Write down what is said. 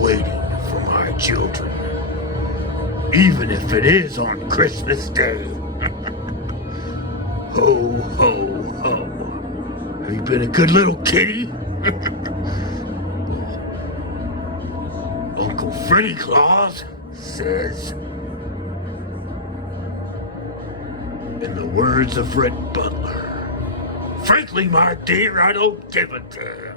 waiting for my children. Even if it is on Christmas Day. Ho, ho, ho. Have you been a good little kitty? Uncle Freddy Claus says, in the words of Fred Butler, frankly, my dear, I don't give a damn.